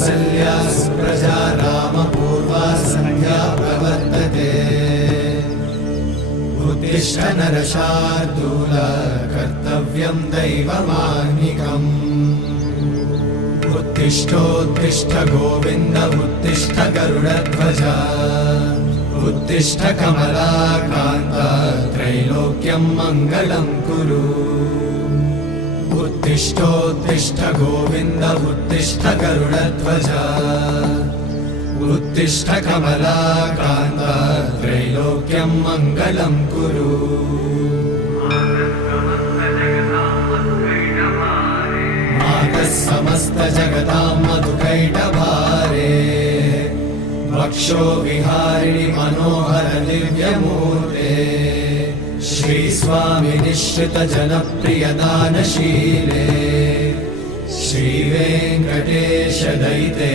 कौसल्या सुप्रजा रामपूर्वा सन्ध्या प्रवर्तते उत्तिष्ठ नरशार्दूल कर्तव्यं दैवमाह्निकम् उत्तिष्ठोत्तिष्ठ गोविन्द उत्तिष्ठ गरुडध्वज उत्तिष्ठ कमलाकान्त त्रैलोक्यं मङ्गलं कुरु उत्तिष्ठोत्तिष्ठ गोविन्द उत्तिष्ठ गरुडध्वज उत्तिष्ठ कमलाकान्त त्रैलोक्यं मङ्गलं कुरु मातः समस्त जगतां मधुकैटभारे वक्षो विहारिणि मनोहर दिव्यमूर्ते श्रीस्वामि निश्चित जनप्रिय दानशीले श्रीवेङ्कटेश दयिते